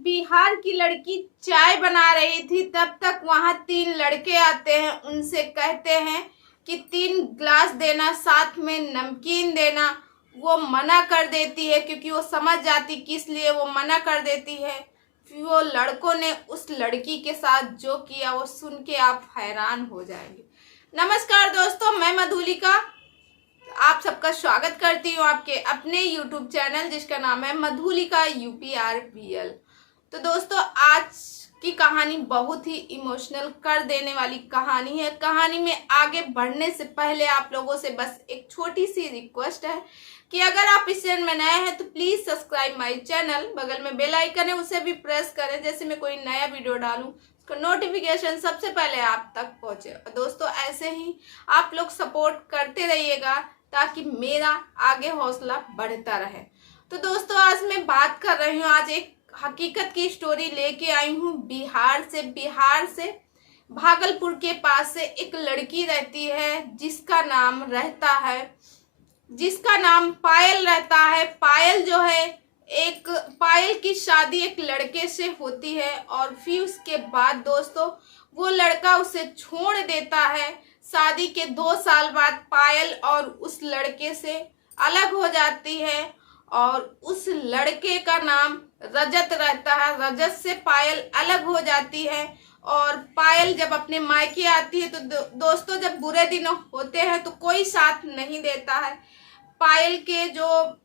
बिहार की लड़की चाय बना रही थी, तब तक वहां 3 लड़के आते हैं। उनसे कहते हैं कि 3 ग्लास देना, साथ में नमकीन देना। वो मना कर देती है क्योंकि वो समझ जाती किस लिए वो मना कर देती है। फिर वो लड़कों ने उस लड़की के साथ जो किया वो सुन के आप हैरान हो जाएंगे। नमस्कार दोस्तों, मैं मधुलिका आप सबका स्वागत करती हूँ आपके अपने YouTube चैनल जिसका नाम है मधुलिका UPRBL। तो दोस्तों, आज की कहानी बहुत ही इमोशनल कर देने वाली कहानी है। कहानी में आगे बढ़ने से पहले आप लोगों से बस एक छोटी सी रिक्वेस्ट है कि अगर आप इस चैनल में नए हैं तो प्लीज़ सब्सक्राइब माय चैनल। बगल में बेल आइकन है, उसे भी प्रेस करें, जैसे मैं कोई नया वीडियो डालूं नोटिफिकेशन सबसे पहले आप तक पहुंचे। और दोस्तों, ऐसे ही आप लोग सपोर्ट करते रहिएगा ताकि मेरा आगे हौसला बढ़ता रहे। तो दोस्तों, आज मैं बात कर रही हूँ, आज एक हकीकत की स्टोरी लेके आई हूँ बिहार से भागलपुर के पास से एक लड़की रहती है जिसका नाम पायल रहता है। पायल जो है, पायल की शादी एक लड़के से होती है और फिर उसके बाद दोस्तों वो लड़का उसे छोड़ देता है। शादी के 2 साल बाद पायल और उस लड़के से अलग हो जाती है और उस लड़के का नाम रजत रहता है। रजत से पायल अलग हो जाती है और पायल जब अपने मायके आती है तो दोस्तों, जब बुरे दिन होते हैं तो कोई साथ नहीं देता है। पायल के जो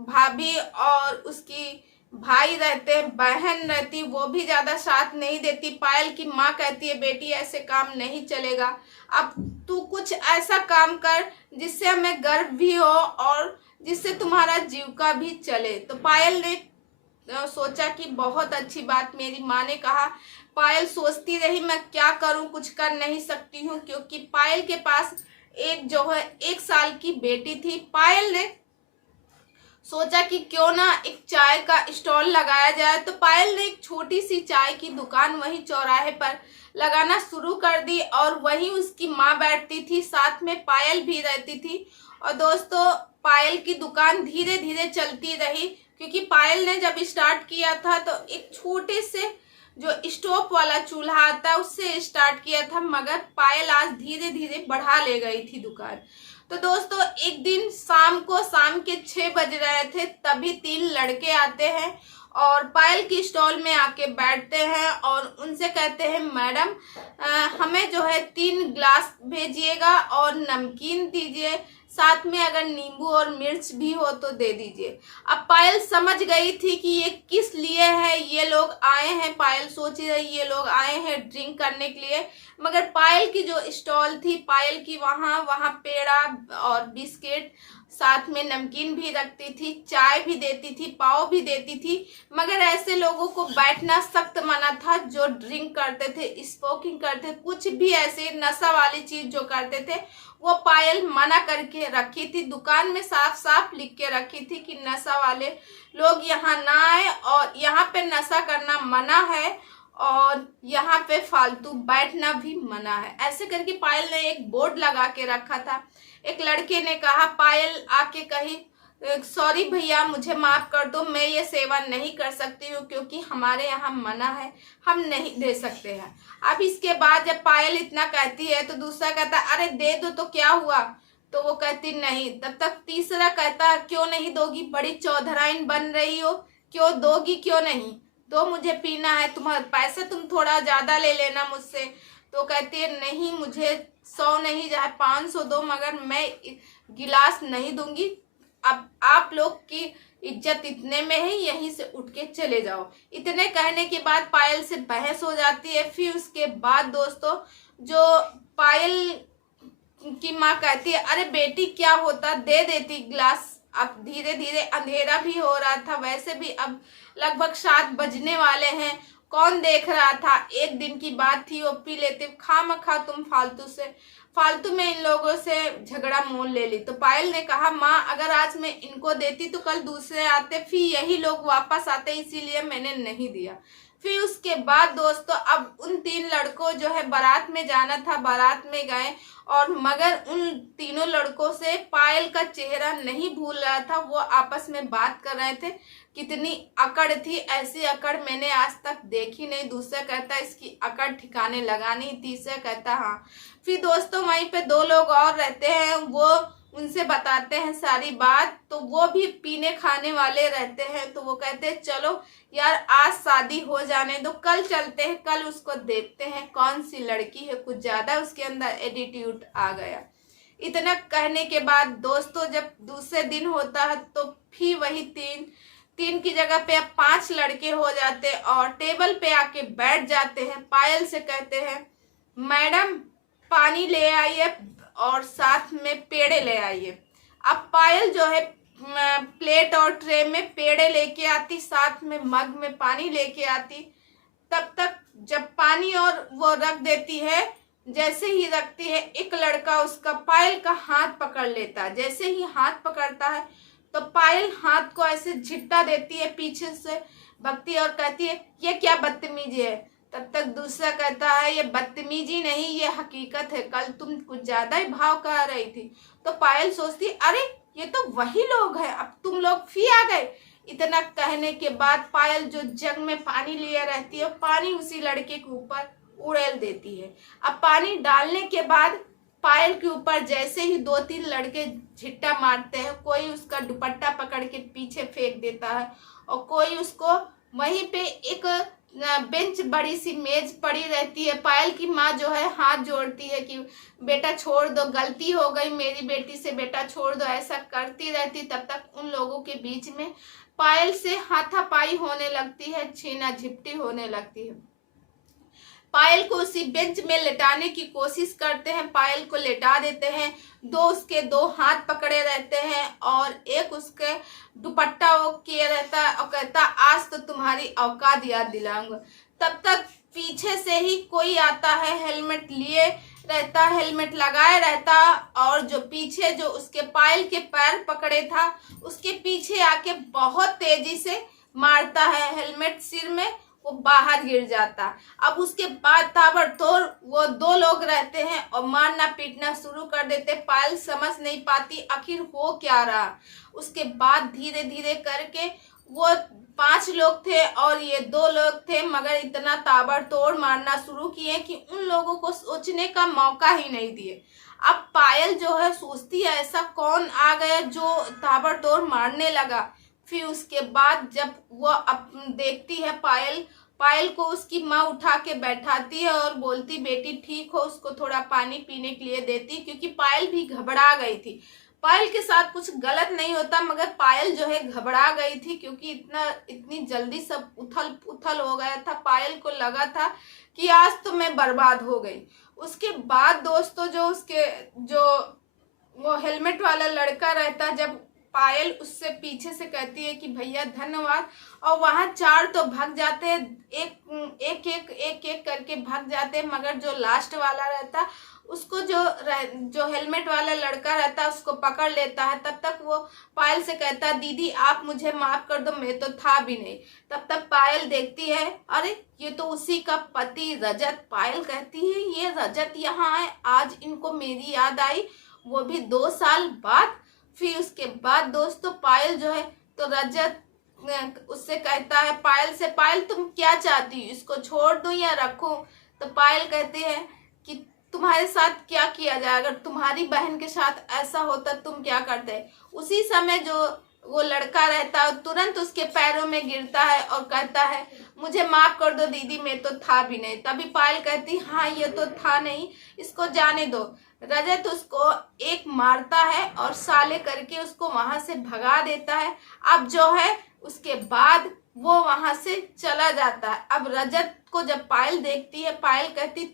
भाभी और उसकी भाई रहते हैं, बहन रहती, वो भी ज्यादा साथ नहीं देती। पायल की माँ कहती है, बेटी ऐसे काम नहीं चलेगा, अब तू कुछ ऐसा काम कर जिससे हमें गर्व भी हो और जिससे तुम्हारा जीविका भी चले। तो पायल ने सोचा कि बहुत अच्छी बात मेरी माँ ने कहा। पायल सोचती रही, मैं क्या करूं, कुछ कर नहीं सकती हूं, क्योंकि पायल के पास एक जो है 1 साल की बेटी थी। पायल ने सोचा कि क्यों ना एक चाय का स्टॉल लगाया जाए। तो पायल ने एक छोटी सी चाय की दुकान वहीं चौराहे पर लगाना शुरू कर दी और वहीं उसकी माँ बैठती थी, साथ में पायल भी रहती थी। और दोस्तों, पायल की दुकान धीरे धीरे चलती रही, क्योंकि पायल ने जब स्टार्ट किया था तो एक छोटे से जो स्टोव वाला चूल्हा आता है उससे स्टार्ट किया था, मगर पायल आज धीरे धीरे बढ़ा ले गई थी दुकान। तो दोस्तों, एक दिन शाम के 6 बज रहे थे, तभी 3 लड़के आते हैं और पायल की स्टॉल में आके बैठते हैं और उनसे कहते हैं, मैडम हमें जो है 3 ग्लास भेजिएगा और नमकीन दीजिए, साथ में अगर नींबू और मिर्च भी हो तो दे दीजिए। अब पायल समझ गई थी कि ये किस लिए है, ये लोग आए हैं। पायल सोच रही ये लोग आए हैं ड्रिंक करने के लिए, मगर पायल की जो स्टॉल थी, पायल की वहाँ पेड़ा और बिस्किट साथ में नमकीन भी रखती थी, चाय भी देती थी, पाव भी देती थी। मगर ऐसे लोगों को बैठना सख्त मना था जो ड्रिंक करते थे, स्मोकिंग करते, कुछ भी ऐसे नशा वाली चीज जो करते थे, वो पायल मना करके रखी थी। दुकान में साफ साफ लिख के रखी थी कि नशा वाले लोग यहाँ ना आए और यहाँ पे नशा करना मना है और यहाँ पे फालतू बैठना भी मना है। ऐसे करके पायल ने एक बोर्ड लगा के रखा था। एक लड़के ने कहा, पायल आके कही, सॉरी भैया, मुझे माफ कर दो, मैं ये सेवा नहीं कर सकती हूँ क्योंकि हमारे यहाँ मना है, हम नहीं दे सकते हैं। अब इसके बाद जब पायल इतना कहती है तो दूसरा कहता, अरे दे दो तो क्या हुआ, तो वो कहती नहीं। तब तक तीसरा कहता, क्यों नहीं दोगी, बड़ी चौधराइन बन रही हो, क्यों दोगी, क्यों नहीं दो, मुझे पीना है, तुम्हारा पैसा तुम थोड़ा ज्यादा ले लेना मुझसे। तो कहती है, नहीं, मुझे 100 नहीं चाहे 500 दो, मगर मैं गिलास नहीं दूंगी। अब आप लोग की इज्जत इतने में है, यहीं से उठ के चले जाओ। इतने कहने के बाद पायल से बहस हो जाती है। फिर उसके बाद दोस्तों, जो पायल की माँ कहती है, अरे बेटी क्या होता, दे देती गिलास। अब धीरे धीरे अंधेरा भी हो रहा था, वैसे भी अब लगभग 7 बजने वाले हैं, कौन देख रहा था, एक दिन की बात थी, वो पी लेते। खामखा तुम फालतू में इन लोगों से झगड़ा मोल ले ली। तो पायल ने कहा, माँ अगर आज मैं इनको देती तो कल दूसरे आते, फिर यही लोग वापस आते, इसीलिए मैंने नहीं दिया। फिर उसके बाद दोस्तों अब उन 3 लड़कों जो है बारात में जाना था, बारात में गए और मगर उन तीनों लड़कों से पायल का चेहरा नहीं भूल रहा था। वो आपस में बात कर रहे थे, कितनी अकड़ थी, ऐसी अकड़ मैंने आज तक देखी नहीं। दूसरा कहता इसकी अकड़ ठिकाने लगानी, तीसरा कहता हाँ। फिर दोस्तों वहीं पे 2 लोग और रहते हैं, वो उनसे बताते हैं सारी बात, तो वो भी पीने खाने वाले रहते हैं। तो वो कहते हैं चलो यार आज शादी हो जाने दो, कल चलते हैं, कल उसको देखते हैं कौन सी लड़की है, कुछ ज्यादा उसके अंदर एटीट्यूड आ गया। इतना कहने के बाद दोस्तों जब दूसरे दिन होता है तो फिर वही तीन की जगह पे अब 5 लड़के हो जाते और टेबल पे आके बैठ जाते हैं। पायल से कहते हैं मैडम पानी ले आइए और साथ में पेड़े ले आइए। अब पायल जो है प्लेट और ट्रे में पेड़े लेके आती, साथ में मग में पानी लेके आती। तब तक जब पानी और वो रख देती है, जैसे ही रखती है एक लड़का उसका पायल का हाथ पकड़ लेता है। जैसे ही हाथ पकड़ता है तो पायल हाथ को ऐसे झिट्टा देती है पीछे से, भक्ति और कहती है ये क्या बदतमीजी है। तब तक दूसरा कहता है ये बदतमीजी नहीं, ये हकीकत है, कल तुम कुछ ज्यादा ही भाव कर रही थी। तो पायल सोचती अरे ये तो वही लोग हैं, अब तुम लोग फिर आ गए। इतना कहने के बाद पायल जो जग में पानी लिए रहती है, पानी उसी लड़के के ऊपर उड़ेल देती है। अब पानी डालने के बाद पायल के ऊपर जैसे ही 2-3 लड़के झिट्टा मारते हैं, कोई उसका दुपट्टा पकड़ के पीछे फेंक देता है और कोई उसको वहीं पे एक बेंच बड़ी सी मेज पड़ी रहती है। पायल की माँ जो है हाथ जोड़ती है कि बेटा छोड़ दो, गलती हो गई मेरी बेटी से, बेटा छोड़ दो, ऐसा करती रहती। तब तक उन लोगों के बीच में पायल से हाथापाई होने लगती है, छीना झिपटी होने लगती है। पायल को उसी बेंच में लेटाने की कोशिश करते हैं, पायल को लेटा देते हैं। 2 उसके 2 हाथ पकड़े रहते हैं और एक उसके दुपट्टा वो किए रहता है और कहता आज तो तुम्हारी औकात याद दिलाऊंगा। तब तक पीछे से ही कोई आता है, हेलमेट लिए रहता, हेलमेट लगाए रहता और जो पीछे जो उसके पायल के पैर पकड़े था उसके पीछे आके बहुत तेजी से मारता है, हेलमेट सिर में वो बाहर गिर जाता। अब उसके बाद ताबड़तोड़ वो 2 लोग रहते हैं और मारना पीटना शुरू कर देते। पायल समझ नहीं पाती आखिर हो क्या रहा। उसके बाद धीरे धीरे करके वो 5 लोग थे और ये 2 लोग थे, मगर इतना ताबड़तोड़ मारना शुरू किए कि उन लोगों को सोचने का मौका ही नहीं दिए। अब पायल जो है सोचती है ऐसा कौन आ गया जो ताबड़तोड़ मारने लगा। फिर उसके बाद जब वो देखती है पायल को उसकी माँ उठा के बैठाती है और बोलती बेटी ठीक हो, उसको थोड़ा पानी पीने के लिए देती, क्योंकि पायल भी घबरा गई थी। पायल के साथ कुछ गलत नहीं होता मगर पायल जो है घबरा गई थी, क्योंकि इतनी जल्दी सब उथल हो गया था। पायल को लगा था कि आज तो मैं बर्बाद हो गई। उसके बाद दोस्तों जो वो हेलमेट वाला लड़का रहता, जब पायल उससे पीछे से कहती है कि भैया धन्यवाद, और वहां 4 तो भाग जाते हैं, एक करके भाग जाते हैं, मगर जो लास्ट वाला रहता उसको जो हेलमेट वाला लड़का रहता उसको पकड़ लेता है। तब तक वो पायल से कहता है दीदी आप मुझे माफ कर दो, मैं तो था भी नहीं। तब तक पायल देखती है अरे ये तो उसी का पति रजत। पायल कहती है ये रजत यहाँ है, आज इनको मेरी याद आई, वो भी 2 साल बाद। फिर उसके बाद दोस्तों पायल जो है तो रजत उससे कहता है पायल से, पायल तुम क्या चाहती हो, इसको छोड़ दूं या रखूं। तो पायल कहती है कि तुम्हारे साथ क्या किया जाए, अगर तुम्हारी बहन के साथ ऐसा होता तुम क्या करते। उसी समय जो वो लड़का रहता है तुरंत उसके पैरों में गिरता है और कहता है मुझे माफ कर दो दीदी, मैं तो था भी नहीं। तभी पायल कहती हाँ ये तो था नहीं, इसको जाने दो। रजत उसको एक मारता है और साले करके उसको वहां से भगा देता है। अब जो है उसके बाद वो वहां से चला जाता है। अब रजत को जब पायल देखती है, पायल कहती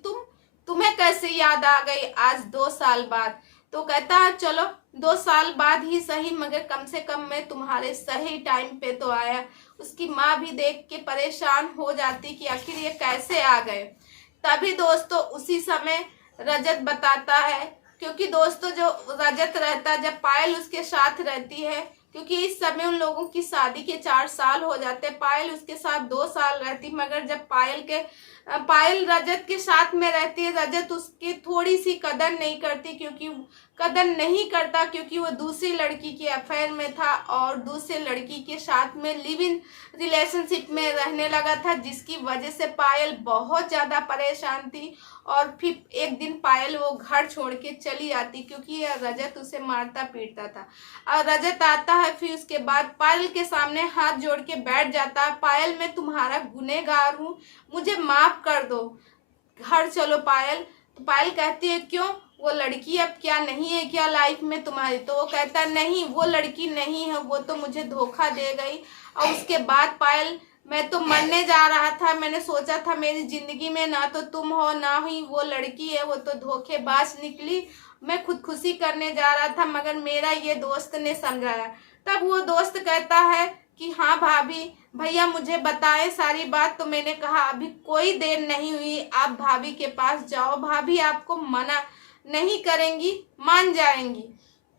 तुम्हें कैसे याद आ गई आज 2 साल बाद। तो कहता है चलो 2 साल बाद ही सही, मगर कम से कम मैं तुम्हारे सही टाइम पे तो आया। उसकी माँ भी देख के परेशान हो जाती कि आखिर ये कैसे आ गए। तभी दोस्तों उसी समय रजत बताता है, क्योंकि दोस्तों जो रजत रहता जब पायल उसके साथ रहती है क्योंकि इस समय उन लोगों की शादी के 4 साल हो जाते। पायल उसके साथ 2 साल रहती, मगर जब पायल रजत के साथ में रहती है, रजत उसकी थोड़ी सी कदर नहीं करती, क्योंकि वो दूसरी लड़की के अफेयर में था और दूसरे लड़की के साथ में लिव इन रिलेशनशिप में रहने लगा था, जिसकी वजह से पायल बहुत ज़्यादा परेशान थी। और फिर एक दिन पायल वो घर छोड़ के चली आती, क्योंकि रजत उसे मारता पीटता था। और रजत आता है, फिर उसके बाद पायल के सामने हाथ जोड़ के बैठ जाता है, पायल मैं तुम्हारा गुनहगार हूँ, मुझे माफ कर दो, घर चलो पायल। तो पायल कहती है क्यों, वो लड़की अब क्या नहीं है क्या लाइफ में तुम्हारी? तो वो कहता नहीं, वो लड़की नहीं है, वो तो मुझे धोखा दे गई। और उसके बाद पायल, मैं तो मरने जा रहा था, मैंने सोचा था मेरी जिंदगी में ना तो तुम हो ना ही वो लड़की है, वो तो धोखेबाज निकली, मैं खुदकुशी करने जा रहा था, मगर मेरा ये दोस्त ने समझाया। तब वो दोस्त कहता है कि हाँ भाभी, भैया मुझे बताए सारी बात। तो मैंने कहा अभी कोई देर नहीं हुई, आप भाभी के पास जाओ, भाभी आपको मना नहीं करेंगी, मान जाएंगी।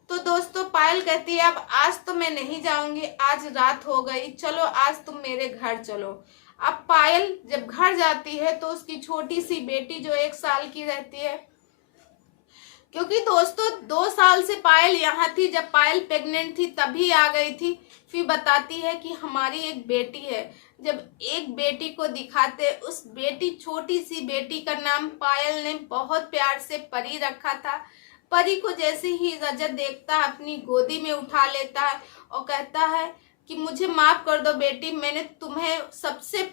तो दोस्तों पायल कहती है अब आज तो मैं नहीं जाऊंगी, आज रात हो गई, चलो आज तुम मेरे घर चलो। अब पायल जब घर जाती है तो उसकी छोटी सी बेटी जो 1 साल की रहती है, क्योंकि दोस्तों 2 साल से पायल यहाँ थी, जब पायल प्रेग्नेंट थी तभी आ गई थी। फिर बताती है कि हमारी एक बेटी है। जब एक बेटी को दिखाते, उस बेटी छोटी सी बेटी का नाम पायल ने बहुत प्यार से परी रखा था। परी को जैसे ही रजत देखता है अपनी गोदी में उठा लेता है और कहता है कि मुझे माफ कर दो बेटी, मैंने तुम्हें सबसे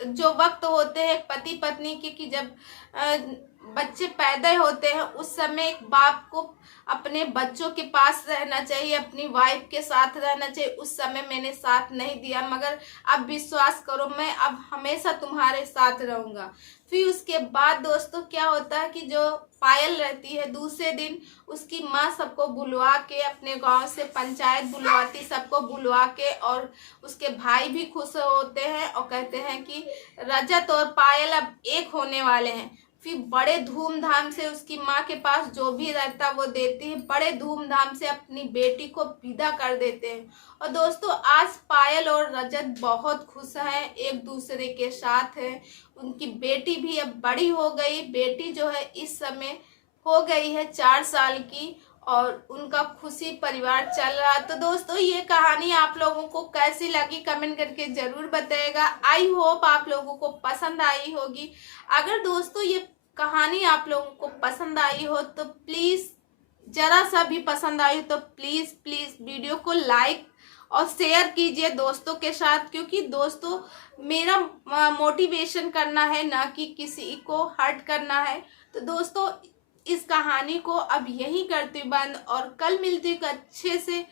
जो वक्त होते हैं पति पत्नी के, कि जब बच्चे पैदा होते हैं उस समय एक बाप को अपने बच्चों के पास रहना चाहिए, अपनी वाइफ के साथ रहना चाहिए, उस समय मैंने साथ नहीं दिया, मगर अब विश्वास करो मैं अब हमेशा तुम्हारे साथ रहूंगा। फिर उसके बाद दोस्तों क्या होता है कि जो पायल रहती है, दूसरे दिन उसकी माँ सबको बुलवा के, अपने गांव से पंचायत बुलवाती, सबको बुलवा के, और उसके भाई भी खुश होते हैं और कहते हैं कि रजत और पायल अब एक होने वाले हैं। फिर बड़े धूमधाम से उसकी माँ के पास जो भी रहता वो देती है, बड़े धूमधाम से अपनी बेटी को विदा कर देते हैं। और दोस्तों आज पायल और रजत बहुत खुश हैं, एक दूसरे के साथ हैं। उनकी बेटी भी अब बड़ी हो गई, बेटी जो है इस समय हो गई है 4 साल की, और उनका खुशी परिवार चल रहा। तो दोस्तों ये कहानी आप लोगों को कैसी लगी कमेंट करके जरूर बताइएगा। आई होप आप लोगों को पसंद आई होगी। अगर दोस्तों ये कहानी आप लोगों को पसंद आई हो तो प्लीज़, ज़रा सा भी पसंद आई तो प्लीज़ प्लीज़ वीडियो को लाइक और शेयर कीजिए दोस्तों के साथ, क्योंकि दोस्तों मेरा मोटिवेशन करना है, ना कि किसी को हर्ट करना है। तो दोस्तों इस कहानी को अब यहीं करती हूँ बंद, और कल मिलती हूँ अच्छे से